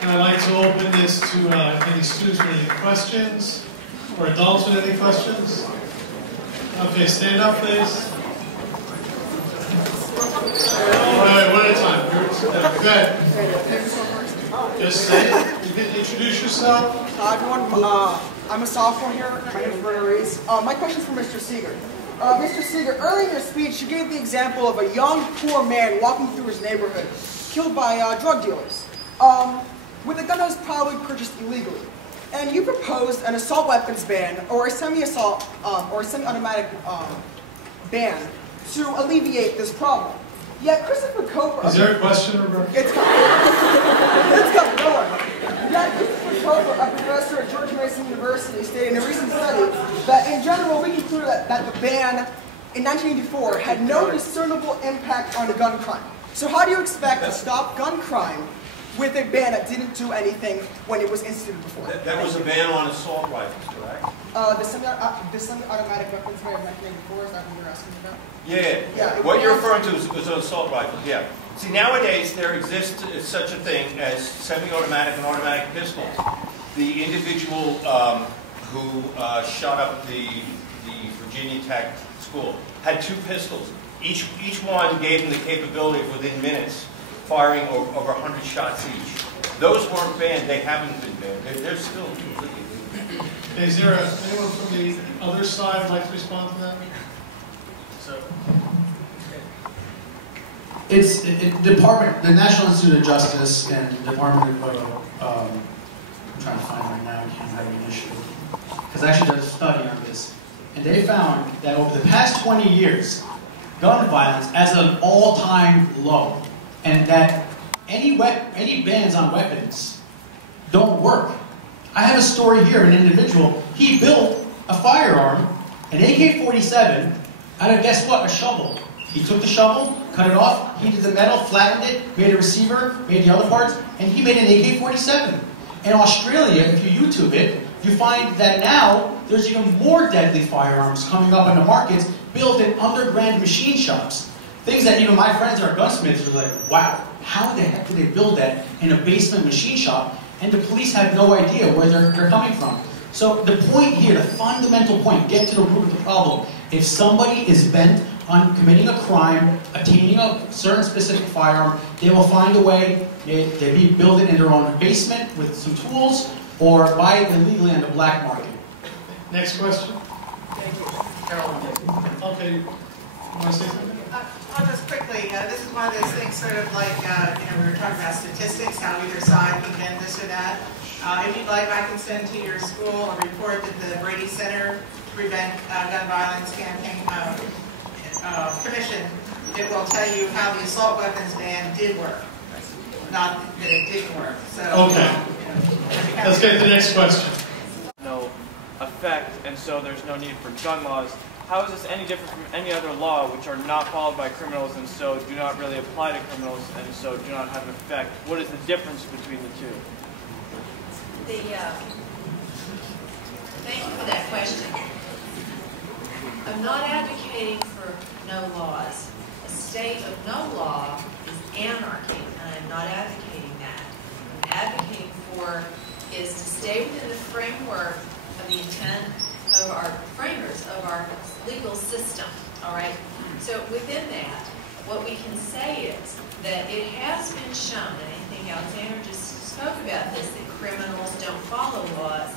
And I'd like to open this to any students with any questions, or adults with any questions. Okay, stand up, please. All right, one at a time. Go ahead. Just say it. You can introduce yourself. Everyone, I'm a sophomore here. My name is Werner Rees. My question is for Mr. Seeger. Mr. Seeger, earlier in your speech, you gave the example of a young, poor man walking through his neighborhood, killed by drug dealers, with a gun that was probably purchased illegally. And you proposed an assault weapons ban, or a semi-assault, or a semi-automatic ban to alleviate this problem. Yet Christopher Cooper... Is there a question, Roberta? It's coming, don't worry. Yet Christopher Cooper, a professor at George Mason University, stated in a recent study that in general we concluded that the ban in 1984 had no discernible impact on gun crime. So how do you expect to stop gun crime with a ban that didn't do anything when it was instituted before? That was a ban on assault rifles, correct? The semi-automatic weapons ban of 1984, is that what you're asking about? Yeah. What you're referring to is an assault rifle, yeah. See, nowadays there exists such a thing as semi-automatic and automatic pistols. The individual who shot up the Virginia Tech school had 2 pistols. Each one gave him the capability of within minutes firing over 100 shots each. Those weren't banned. They haven't been banned. They're still completely legal. Is there anyone from the other side who'd like to respond to that? So, it's the National Institute of Justice and the Department of I'm trying to find it right now. I can't have an issue because I actually did a study on this, and they found that over the past 20 years, gun violence is at an all-time low, and that any bans on weapons don't work. I have a story here, an individual, he built a firearm, an AK-47, out of, guess what, a shovel. He took the shovel, cut it off, heated the metal, flattened it, made a receiver, made the other parts, and he made an AK-47. In Australia, if you YouTube it, you find that now there's even more deadly firearms coming up in the markets built in underground machine shops. Things that even my friends that are gunsmiths are like, wow, how the heck did they build that in a basement machine shop? And the police have no idea where they're coming from. So the point here, the fundamental point, get to the root of the problem. If somebody is bent on committing a crime, obtaining a certain specific firearm, they will find a way. They build it in their own basement with some tools, or buy it illegally on the black market. Next question. Thank you. Carolyn. Okay. You want to say something? I'll just quickly, this is one of those things sort of like, we were talking about statistics, how either side can bend this or that. If you'd like, I can send to your school a report that the Brady Center to Prevent Gun Violence Campaign Commission. It will tell you how the assault weapons ban did work, not that it didn't work. So, okay. Let's get to the next question. No effect, and so there's no need for gun laws. How is this any different from any other law which are not followed by criminals and so do not really apply to criminals and so do not have an effect? What is the difference between the two? Thank you for that question. I'm not advocating for no laws. A state of no law is anarchy, and I'm not advocating that. What I'm advocating for is to stay within the framework of the intent of our framers, of our legal system, all right? So within that, what we can say is that it has been shown, and I think Alexander just spoke about this, that criminals don't follow laws.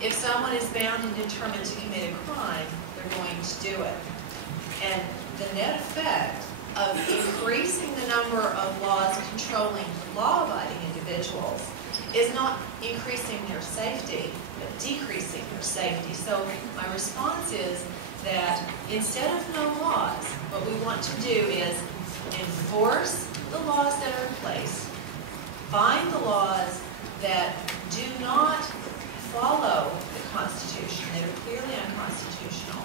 If someone is bound and determined to commit a crime, they're going to do it. And the net effect of increasing the number of laws controlling law-abiding individuals is not increasing their safety, but decreasing their safety. So my response is that instead of no laws, what we want to do is enforce the laws that are in place, find the laws that do not follow the Constitution, that are clearly unconstitutional,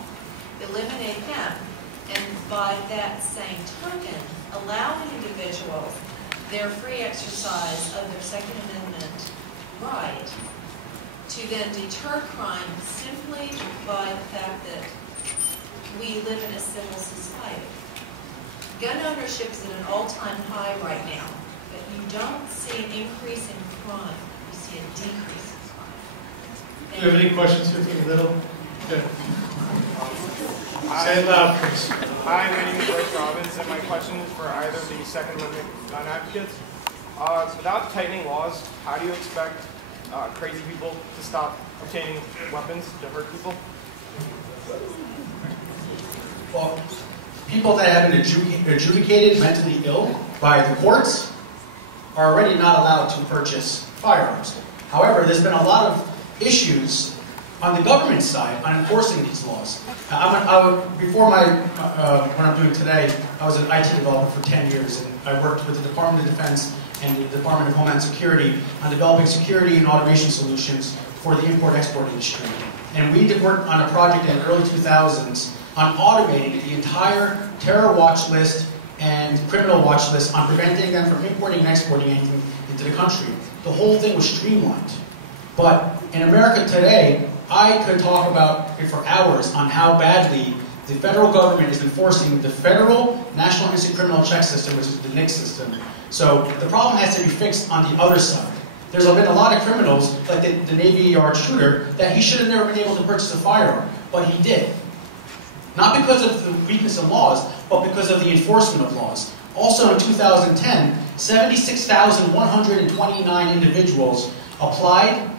eliminate them, and by that same token, allowing individuals their free exercise of their Second Amendment right to then deter crime simply by the fact that we live in a civil society. Gun ownership is at an all-time high right now, but you don't see an increase in crime, you see a decrease in crime. Do you have any questions here from the middle? Good. Say it loud, please. Hi, my name is Bryce Robbins, and my question is for either of the Second Amendment gun advocates. Without tightening laws, how do you expect crazy people to stop obtaining weapons to hurt people? Well, people that have been adjudicated mentally ill by the courts are already not allowed to purchase firearms. However, there's been a lot of issues on the government side on enforcing these laws. Before what I'm doing today, I was an IT developer for 10 years, and I worked with the Department of Defense and the Department of Homeland Security on developing security and automation solutions for the import-export industry. And we worked on a project in the early 2000s on automating the entire terror watch list and criminal watch list on preventing them from importing and exporting anything into the country. The whole thing was streamlined. But in America today, I could talk about it for hours on how badly the federal government is enforcing the Federal National Instant Criminal Check System, which is the NICS system. So the problem has to be fixed on the other side. There's been a lot of criminals, like the Navy Yard shooter, that he should have never been able to purchase a firearm, but he did. Not because of the weakness of laws, but because of the enforcement of laws. Also in 2010, 76,129 individuals applied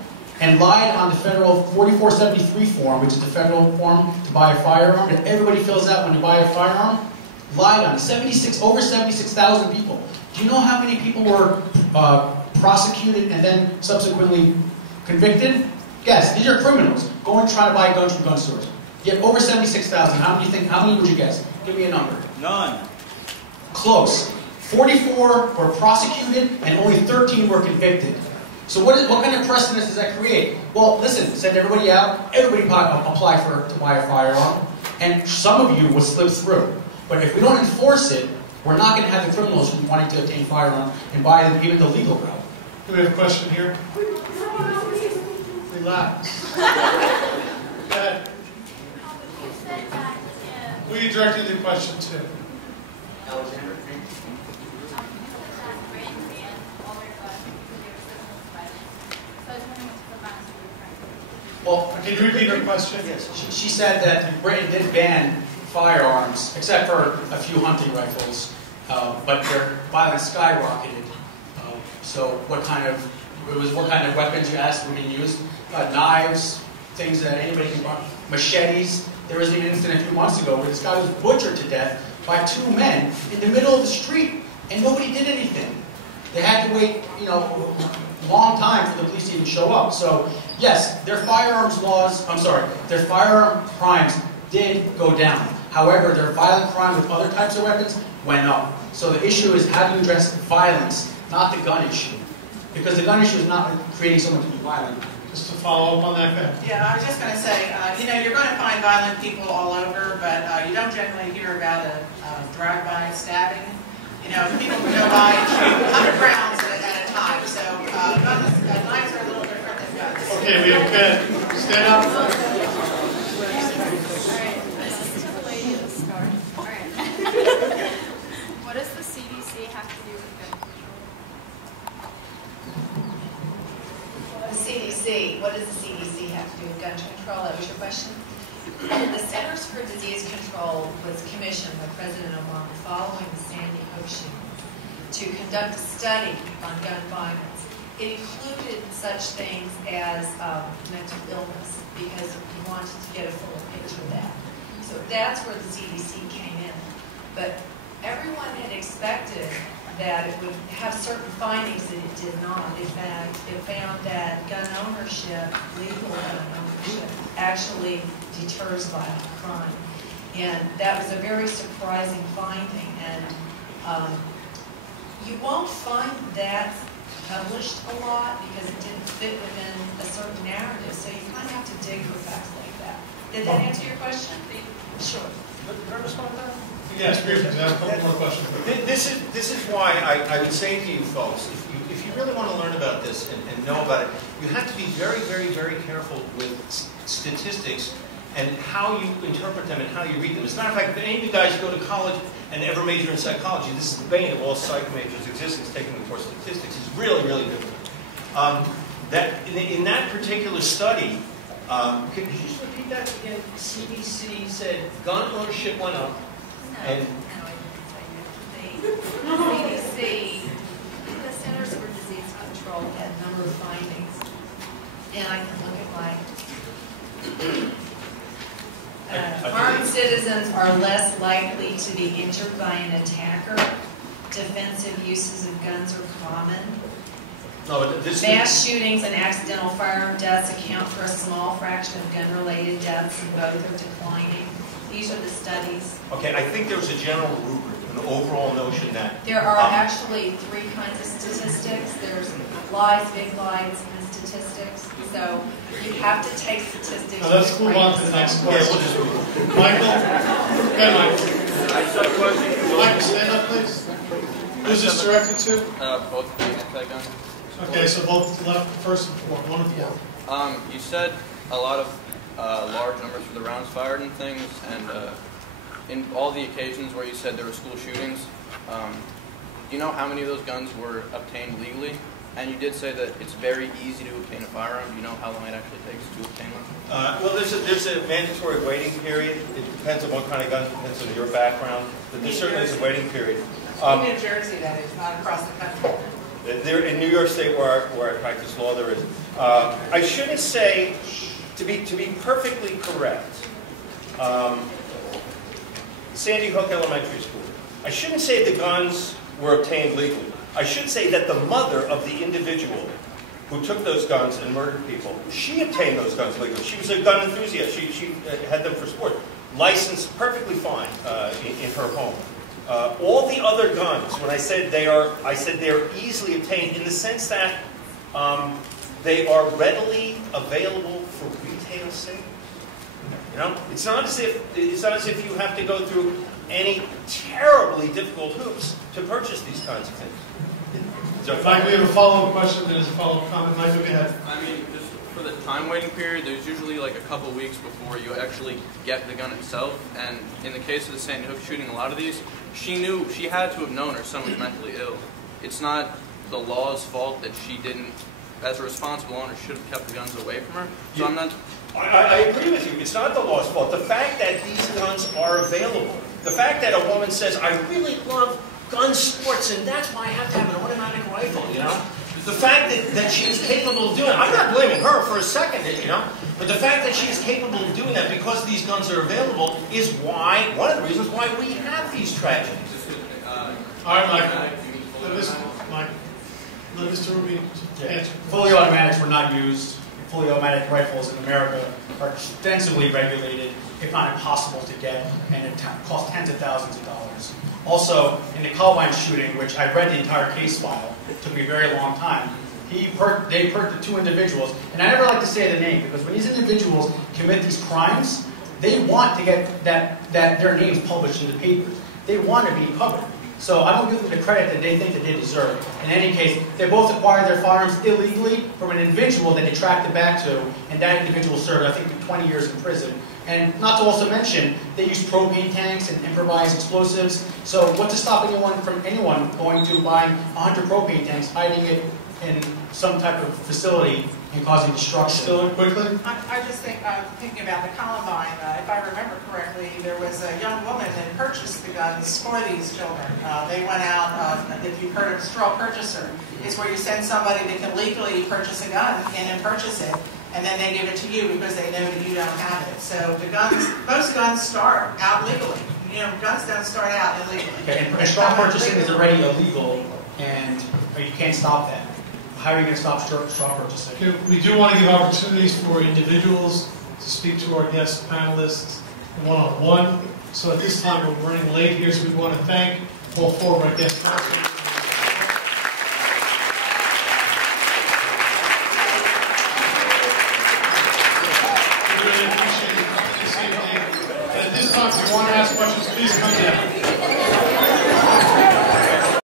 and lied on the federal 4473 form, which is the federal form to buy a firearm, that everybody fills out when you buy a firearm. Lied on it. Over 76,000 people. Do you know how many people were prosecuted and then subsequently convicted? Guess. These are criminals. Go and try to buy guns from gun stores. You have over 76,000. How many would you guess? Give me a number. None. Close. 44 were prosecuted and only 13 were convicted. So what kind of precedent does that create? Well, listen, send everybody out, everybody apply to buy a firearm, and some of you will slip through. But if we don't enforce it, we're not going to have the criminals who wanting to obtain firearms and buy them even the legal route. Do we have a question here? Relax. Go ahead. Who are you directing the question to? Alexander. Well, can you repeat her question? Yes. She said that Britain did ban firearms, except for a few hunting rifles, but their violence skyrocketed. So what kind of weapons you asked were being used? Knives, things that anybody can buy, machetes. There was an incident a few months ago where this guy was butchered to death by two men in the middle of the street, and nobody did anything. They had to wait, a long time for the police to even show up. So yes, their firearm crimes did go down. However, their violent crime with other types of weapons went up. So the issue is how do you address violence, not the gun issue. Because the gun issue is not creating someone to be violent. Just to follow up on that, Ben. Yeah, I was just going to say, you're going to find violent people all over, but you don't generally hear about a drive-by stabbing. People can go by and shoot 100 rounds at a time. So knives are a little different than guns. Okay, we have Ben. Stand up. What does the CDC have to do with gun control? The CDC, what does the CDC have to do with gun control? That was your question? The Centers for Disease Control was commissioned by President Obama following the Sandy Hook shooting to conduct a study on gun violence. It included such things as mental illness because he wanted to get a fuller picture of that. So that's where the CDC came in. But everyone had expected that it would have certain findings that it did not. In fact, it found that gun ownership, legal gun ownership, actually deters violent crime. And that was a very surprising finding. And you won't find that published a lot because it didn't fit within a certain narrative. So you kind of have to dig for facts like that. Did that answer your question? Sure. Can I respond to that? Yes, briefly. I have a couple more questions. This is why I would say to you folks, if you really want to learn about this and know about it, you have to be very, very, very careful with statistics and how you interpret them and how you read them. As a matter of fact, if any of you guys go to college and ever major in psychology, this is the bane of all psych majors' existence, taking the course statistics. It's really, really difficult. In that particular study, could you just repeat that again? CDC said gun ownership went up. No, and I didn't say that. The CDC, the Centers for Disease Control, had a number of findings. And I can look at my... armed citizens are less likely to be injured by an attacker. Defensive uses of guns are common. No, Mass shootings and accidental firearm deaths account for a small fraction of gun-related deaths, and both are declining. These are the studies. Okay, I think there was a general rubric, an overall notion that... There are actually three kinds of statistics. There's lies, big lies, and statistics. So you have to take statistics... Now let's move on to the next question. Michael? Okay, Michael. I just have a question. Michael, stand up, please. Who's this directed to? Both the anti-gun. Okay, so both left, first and fourth, 1 and 4. You said a lot of large numbers for the rounds fired and things, and in all the occasions where you said there were school shootings, do you know how many of those guns were obtained legally? And you did say that it's very easy to obtain a firearm. Do you know how long it actually takes to obtain one? Well, there's a mandatory waiting period. It depends on what kind of gun, depends on your background, but there certainly is a waiting period. In New Jersey, that is, not across the country. There, in New York State, where I practice law, there is. I shouldn't say, to be perfectly correct, Sandy Hook Elementary School. I shouldn't say the guns were obtained legally. I should say that the mother of the individual who took those guns and murdered people, she obtained those guns legally. She was a gun enthusiast. She had them for sport. Licensed perfectly fine in her home. All the other guns, when I said they are easily obtained in the sense that they are readily available for retail sale. You know, it's not as if you have to go through any terribly difficult hoops to purchase these kinds of things. Mike, we have a follow-up question. There's a follow-up comment. Mike, go ahead. I mean, just for the time waiting period, there's usually like a couple weeks before you actually get the gun itself. And in the case of the Sandy Hook shooting, a lot of these, she had to have known her son was mentally ill. It's not the law's fault that she didn't, as a responsible owner, should have kept the guns away from her. So I'm not... I agree with you. It's not the law's fault. The fact that these guns are available, the fact that a woman says, I really love gun sports, and that's why I have to have an automatic rifle, you know? The fact that she is capable of doing it, I'm not blaming her for a second, you know? But the fact that she is capable of doing that because these guns are available is why, one of the reasons why we have these tragedies. All right, Mike. Let Mr. Ruby answer. Fully automatics were not used. Fully automatic rifles in America are extensively regulated, if not impossible to get, and it costs tens of thousands of dollars. Also, in the Columbine shooting, which I read the entire case file, it took me a very long time, they hurt the two individuals, and I never like to say the name, because when these individuals commit these crimes, they want to get their names published in the papers. They want to be covered. So I don't give them the credit that they think that they deserve. In any case, they both acquired their firearms illegally from an individual that they tracked it back to, and that individual served, I think, 20 years in prison. And not to also mention, they used propane tanks and improvised explosives. So what's to stop anyone going to buying 100 propane tanks, hiding it in some type of facility, and causing destruction? Still quickly? I just think, thinking about the Columbine, if I remember correctly, there was a young woman that purchased the guns for these children. They went out, if you've heard of straw purchaser, it's where you send somebody that can legally purchase a gun and purchase it, and then they give it to you because they know that you don't have it. So the guns, most guns start out legally. You know, guns don't start out illegally. Okay, and straw purchasing is already illegal, and you can't stop that. How are you going to stop straw purchasing? Okay, we do want to give opportunities for individuals to speak to our guest panelists one-on-one. So at this time, we're running late here, so we want to thank all four of our guest panelists.